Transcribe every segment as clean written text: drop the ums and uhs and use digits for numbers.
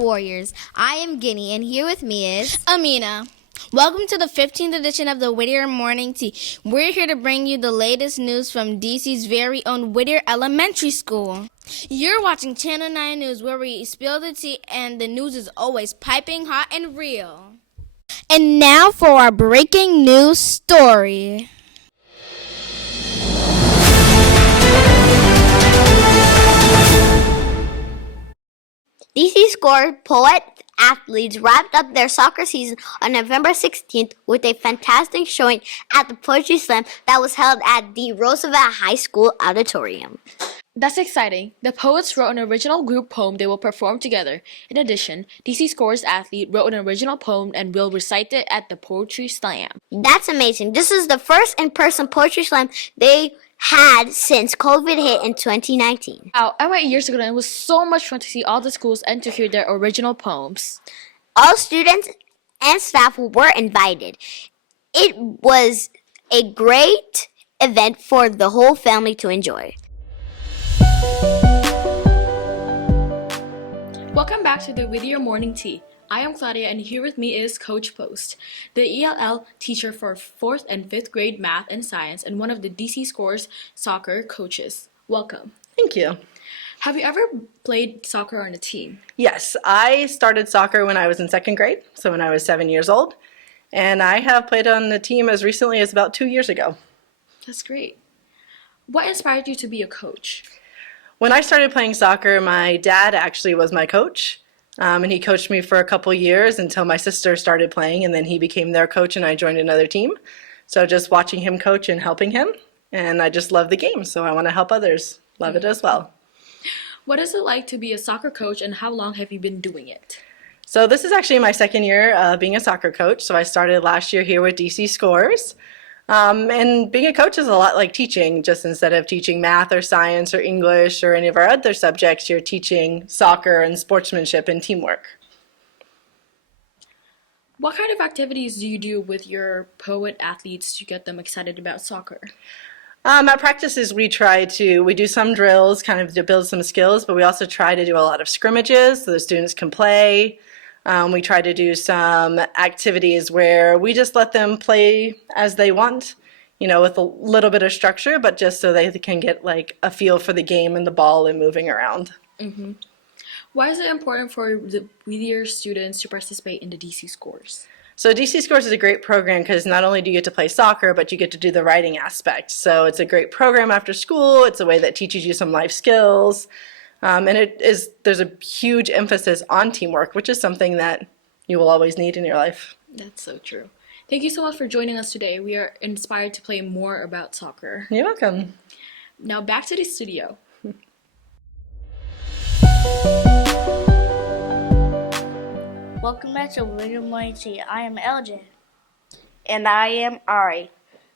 Warriors. I am Guinea, and here with me is Amina. Welcome to the 15th edition of the Whittier Morning Tea. We're here to bring you the latest news from DC's very own Whittier Elementary School. You're watching Channel 9 News, where we spill the tea and the news is always piping hot and real. And now for our breaking news story. DC scored poet athletes wrapped up their soccer season on November 16th with a fantastic showing at the Poetry Slam that was held at the Roosevelt High School auditorium. That's exciting. The poets wrote an original group poem they will perform together. In addition, DC Scores athlete wrote an original poem and will recite it at the Poetry Slam. That's amazing. This is the first in-person Poetry Slam they had since COVID hit in 2019. Wow, I went years ago and it was so much fun to see all the schools and to hear their original poems. All students and staff were invited. It was a great event for the whole family to enjoy. Welcome back to the Whittier Morning Tea. I am Claudia and here with me is Coach Post, the ELL teacher for 4th and 5th grade math and science and one of the DC Scores soccer coaches. Welcome. Thank you. Have you ever played soccer on a team? Yes, I started soccer when I was in 2nd grade, so when I was 7 years old, and I have played on the team as recently as about 2 years ago. That's great. What inspired you to be a coach? When I started playing soccer, my dad actually was my coach, and he coached me for a couple years until my sister started playing, and then he became their coach and I joined another team. So just watching him coach and helping him, and I just love the game, so I want to help others love it as well. What is it like to be a soccer coach and how long have you been doing it? So this is actually my 2nd year being a soccer coach, so I started last year here with DC Scores. And being a coach is a lot like teaching, just instead of teaching math or science or English or any of our other subjects, you're teaching soccer and sportsmanship and teamwork. What kind of activities do you do with your poet athletes to get them excited about soccer? At practices, we do some drills kind of to build some skills, but we also try to do a lot of scrimmages so the students can play. We try to do some activities where we just let them play as they want, with a little bit of structure, but just so they can get like a feel for the game and the ball and moving around. Mm-hmm. Why is it important for the Whittier students to participate in the DC Scores? So DC Scores is a great program because not only do you get to play soccer, but you get to do the writing aspect. So it's a great program after school. It's a way that teaches you some life skills. And there's a huge emphasis on teamwork, which is something that you will always need in your life. That's so true. Thank you so much for joining us today. We are inspired to play more about soccer. You're welcome. Now back to the studio. Welcome back to Whittier Morning Tea. I am LJ. And I am Ari.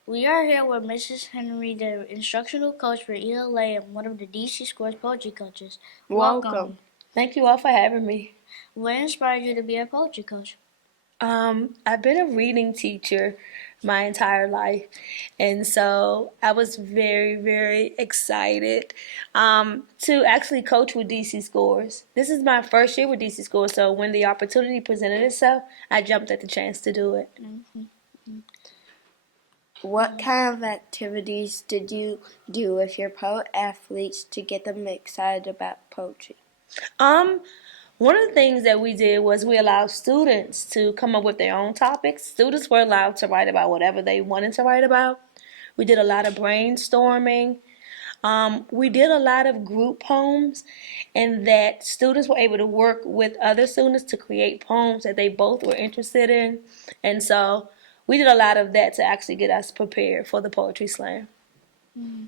We are here with Mrs. Henry, the instructional coach for ELA and one of the DC Scores poetry coaches. Welcome. Thank you all for having me. What inspired you to be a poetry coach? I've been a reading teacher my entire life, and so I was very, very excited to actually coach with DC Scores. This is my first year with DC Scores, so when the opportunity presented itself, I jumped at the chance to do it. Mm-hmm. What kind of activities did you do with your poet athletes to get them excited about poetry? One of the things that we did was we allowed students to come up with their own topics. Students were allowed to write about whatever they wanted to write about. We did a lot of brainstorming. We did a lot of group poems, and that students were able to work with other students to create poems that they both were interested in. And so we did a lot of that to actually get us prepared for the Poetry Slam. Mm-hmm.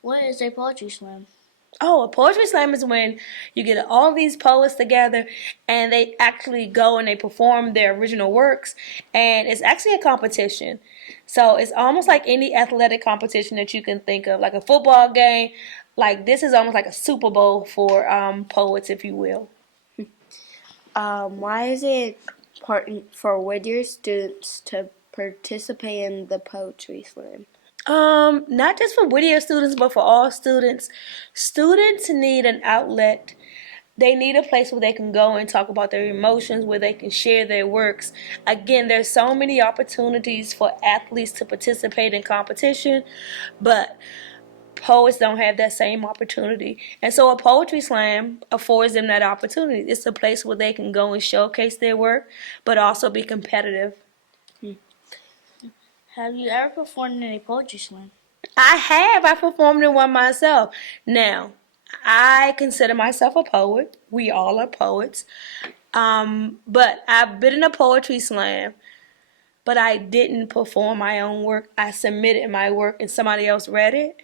What is a poetry slam? Oh, a poetry slam is when you get all these poets together and they actually go and they perform their original works, and it's actually a competition. So it's almost like any athletic competition that you can think of, like a football game. Like this is almost like a Super Bowl for poets, if you will. Why is it important for Whittier students to participate in the Poetry Slam? Not just for Whittier students, but for all students. Students need an outlet They need a place where they can go and talk about their emotions, where they can share their works. Again, there's so many opportunities for athletes to participate in competition, but poets don't have that same opportunity. And so a poetry slam affords them that opportunity. It's a place where they can go and showcase their work, but also be competitive. Have you ever performed in a poetry slam? I have. I performed in one myself. Now, I consider myself a poet. We all are poets. But I've been in a poetry slam, but I didn't perform my own work. I submitted my work and somebody else read it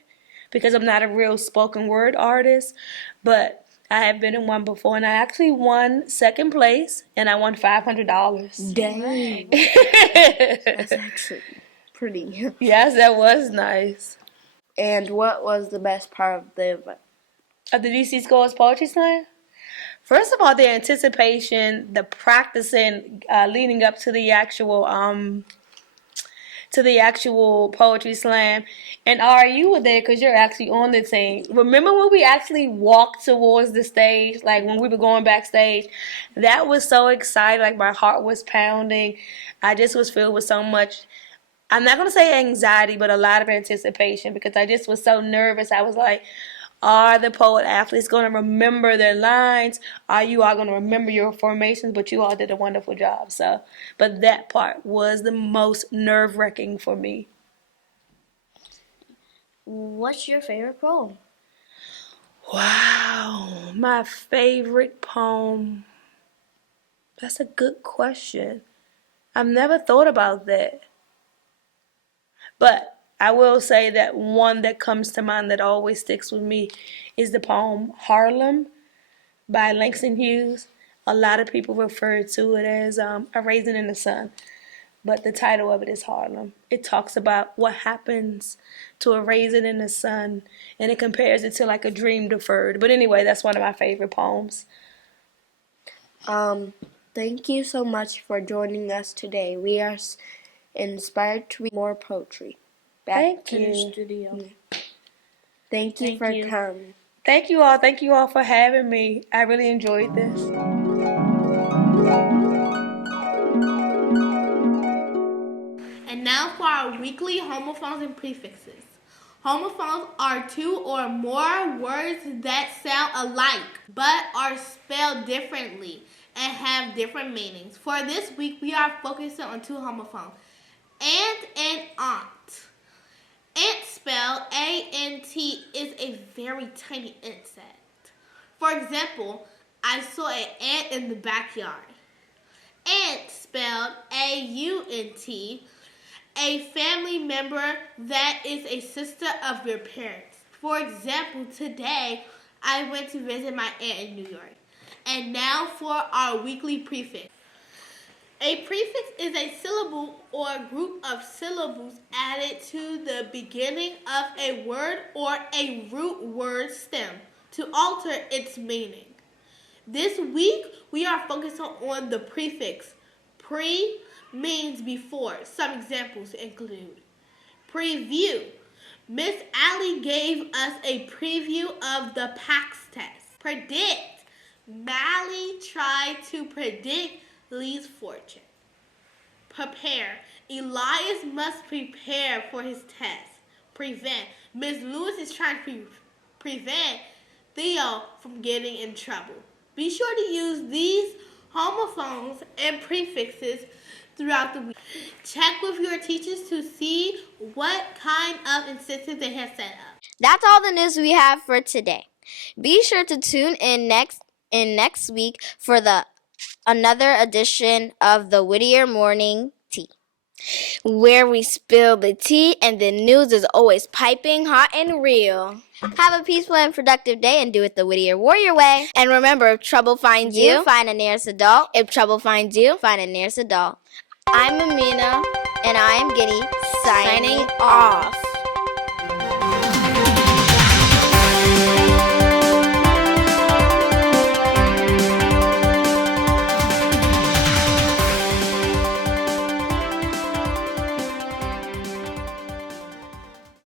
because I'm not a real spoken word artist. But I have been in one before, and I actually won second place, and I won $500. Dang. That's actually pretty. Yes, that was nice. And what was the best part of the event? Of the DC Scores Poetry Slam? First of all, the anticipation, the practicing leading up to the actual poetry slam. And Ari, you were there because you're actually on the team. Remember when we actually walked towards the stage, like when we were going backstage? That was so exciting. Like my heart was pounding. I just was filled with so much, I'm not going to say anxiety, but a lot of anticipation because I just was so nervous. I was like, are the poet athletes going to remember their lines? Are you all going to remember your formations? But you all did a wonderful job. So, but that part was the most nerve-wracking for me. What's your favorite poem? Wow, my favorite poem. That's a good question. I've never thought about that. But I will say that one that comes to mind that always sticks with me is the poem Harlem by Langston Hughes. A lot of people refer to it as A Raisin in the Sun, but the title of it is Harlem. It talks about what happens to a raisin in the sun, and it compares it to like a dream deferred. But anyway, that's one of my favorite poems. Thank you so much for joining us today. We are inspired to read more poetry. Back Thank you. Studio. Thank you for coming. Thank you all. Thank you all for having me. I really enjoyed this. And now for our weekly homophones and prefixes. Homophones are two or more words that sound alike but are spelled differently and have different meanings. For this week, we are focusing on two homophones, aunt and aunt. Ant, spelled A-N-T, is a very tiny insect. For example, I saw an ant in the backyard. Aunt, spelled A-U-N-T, a family member that is a sister of your parents. For example, today I went to visit my aunt in New York. And now for our weekly prefix. A prefix is a syllable or group of syllables added to the beginning of a word or a root word stem to alter its meaning. This week, we are focusing on the prefix. Pre means before. Some examples include preview. Miss Allie gave us a preview of the PAX test. Predict. Mally tried to predict Lee's fortune. Prepare. Elias must prepare for his test. Prevent. Miss Lewis is trying to prevent Theo from getting in trouble. Be sure to use these homophones and prefixes throughout the week. Check with your teachers to see what kind of incentives they have set up. That's all the news we have for today. Be sure to tune in next week for another edition of the Whittier Morning Tea, where we spill the tea and the news is always piping hot and real. Have a peaceful and productive day and do it the Whittier Warrior way. And remember, if trouble finds you, Find a nearest adult. if trouble finds you, Find a nearest adult. I'm Amina, And I am Guinea, signing off.